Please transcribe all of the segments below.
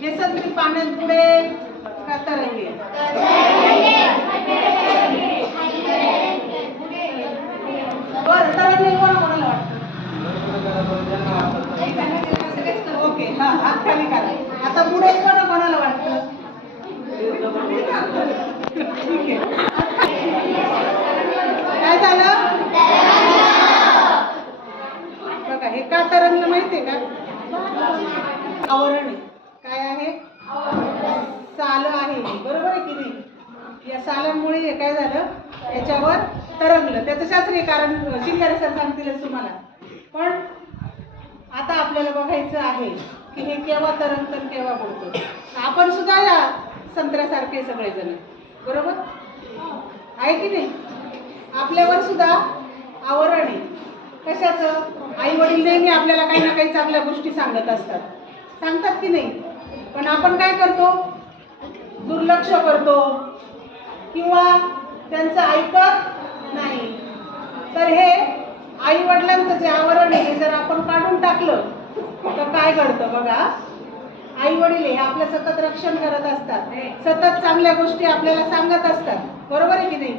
हे संत्री पाण्यात पुढे का तरंगे? बरं, तरंगे कोणाला वाटतं? ओके, हा हात खाली करा. आता पुढे कोणाला वाटतं? ठीक आहे. काय झालं? बघा, हे का तरंगलं माहितीये का? आवरण आहे. काय आहे? साल आहे, बरोबर आहे की नाही? या सालांमुळे हे काय झालं, याच्यावर तरंगलं. त्याचं शास्त्रीय कारण शिंगारे सर सांगतीलच तुम्हाला. पण आता आपल्याला बघायचं आहे की हे केव्हा तरंगतं केव्हा बुडतं. आपण सुद्धा या संत्र्यासारखे सगळेजण, बरोबर आहे की नाही? आपल्यावर सुद्धा आवरण आहे. कशाचं? आई वडील नेहमी आपल्याला काही ना काही चांगल्या गोष्टी सांगत असतात, सांगतात की नाही? पण आपण काय करतो? दुर्लक्ष करतो किंवा त्यांचं ऐकत नाही. तर हे आई वडिलांचं जे आवरण आहे जर आपण काढून टाकलं तर काय घडतं बघा. आई वडील हे आपलं सतत रक्षण करत असतात, सतत चांगल्या गोष्टी आपल्याला सांगत असतात, बरोबर आहे की नाही?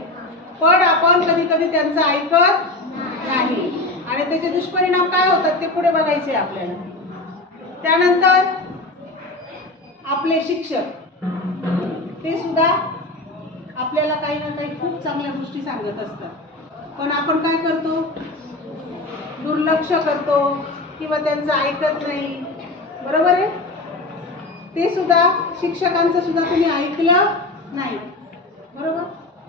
पण आपण कधी कधी त्यांचं ऐकत नाही आणि त्याचे दुष्परिणाम काय होतात ते पुढे बघायचे आपल्याला. त्यानंतर आपले शिक्षक ते सुद्धा आपल्याला काही ना काही खूप चांगल्या गोष्टी सांगत असतात, पण आपण काय करतो? दुर्लक्ष करतो किंवा त्यांचं ऐकत नाही, बरोबर आहे? ते सुद्धा शिक्षकांचं सुद्धा तुम्ही ऐकलं नाही, बरोबर?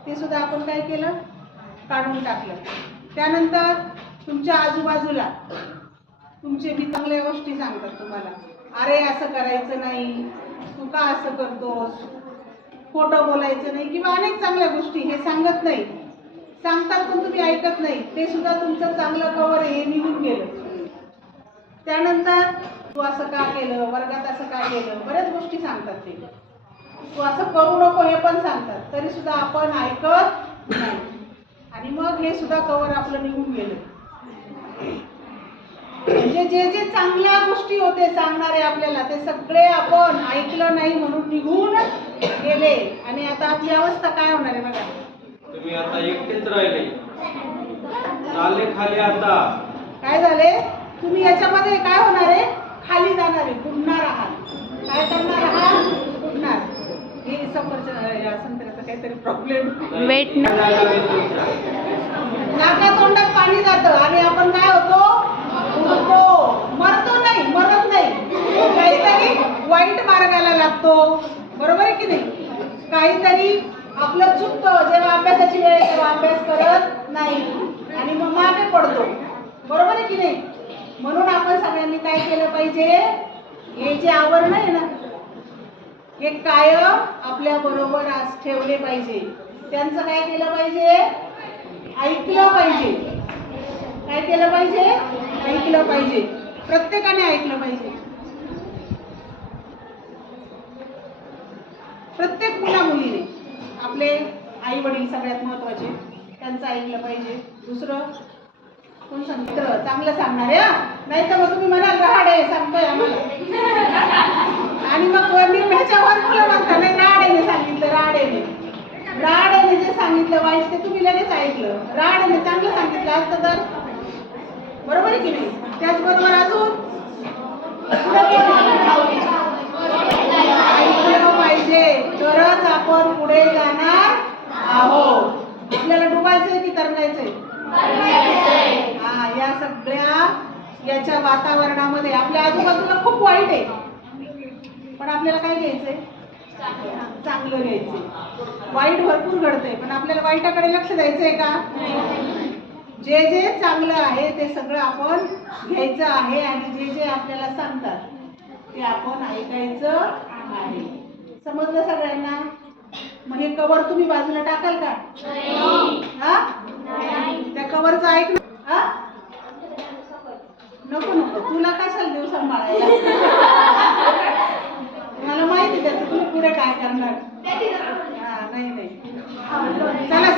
ते सुद्धा आपण काय केलं? काढून टाकलं. त्यानंतर तुमच्या आजूबाजूला तुमचे मी चांगल्या गोष्टी सांगतात तुम्हाला. अरे असं करायचं नाही, तू का असं करतोस, खोटं बोलायचं नाही किंवा अनेक चांगल्या गोष्टी हे सांगत नाही. सांगतात पण तुम्ही ऐकत नाही. ते सुद्धा तुमचं चांगलं कवर हे निघून गेलं. त्यानंतर तू असं का केलं, वर्गात असं का केलं, बऱ्याच गोष्टी सांगतात ते. तू असं करू नको हे पण सांगतात, तरी सुद्धा आपण ऐकत नाही आणि मग हे सुद्धा कवर आपलं निघून गेलं. म्हणजे जे जे चांगल्या गोष्टी होते सांगणारे आपल्याला ते सगळे आपण ऐकलं नाही म्हणून निघून गेले. आणि आता आपली अवस्था काय होणार आहे बघा. तुम्ही आता एकटेच राहिले, चालले खाली. आता काय झाले? तुम्ही याच्यामध्ये काय होणार आहे? खाली जाणार आहे, बुडणार आहात. काय करणार आहात? बुडणार. हे या संत्र्याचा काहीतरी प्रॉब्लेम, वेट नाका तोंडात पाणी जातं आणि आपण काय होतो? बुडतो. मरतो नाही, मरत नाही, काहीतरी वाईट मार्गाला लागतो, बरोबर आहे की नाही? काहीतरी आपलं चुकतं. जेव्हा अभ्यासाची वेळ आहे तेव्हा अभ्यास करत नाही आणि मग मागे पडतो, बरोबर आहे की नाही? म्हणून आपण सगळ्यांनी काय केलं पाहिजे? हे जे आवरण आहे ना हे कायम आपल्या बरोबर ठेवले पाहिजे. त्यांचं काय केलं पाहिजे? ऐकलं पाहिजे. काय केलं पाहिजे? ऐकलं पाहिजे. प्रत्येकाने ऐकलं पाहिजे. प्रत्येक मुला मुलीने आपले आई वडील सगळ्यात महत्वाचे, त्यांचं ऐकलं पाहिजे. दुसरं कोण सांगितलं? चांगलं सांगणार आहे, नाही तर मग तुम्ही म्हणाल राहाडे सांगतोय आम्हाला आणि मग ह्याच्यावर मुलं म्हणतात नाही राहाडेने सांगितलं. राहाडेने जे सांगितलं वाईट ते तुम्ही लगेच ऐकलं. राहाडेने चांगलं सांगितलं असतं तर, बरोबर आहे की नाही? त्याचबरोबर अजून ऐकलं पाहिजे तरच आपण पुढे जाणार आहोत. आपल्याला डुबायचंय की तरंगायचंय? हा, या सगळ्या याच्या वातावरणामध्ये आपल्या आजूबाजूला खूप वाईट आहे, पण आपल्याला काय घ्यायचंय? चांगलं घ्यायचंय. वाईट भरपूर घडतंय पण आपल्याला वाईटाकडे लक्ष द्यायचंय का? जे जे चांगलं आहे ते सगळं आपण घ्यायचं आहे आणि जे जे आपल्याला सांगतात ते आपण ऐकायचं आहे. समजलं सगळ्यांना? मग हे कवर तुम्ही बाजूला टाकाल का? हा, त्या कवरचं ऐक ना. नको नको, तुला कशाला देऊ सांभाळायला? मला माहिती त्याचं तुम्ही पुढे काय करणार. हा, नाही चला.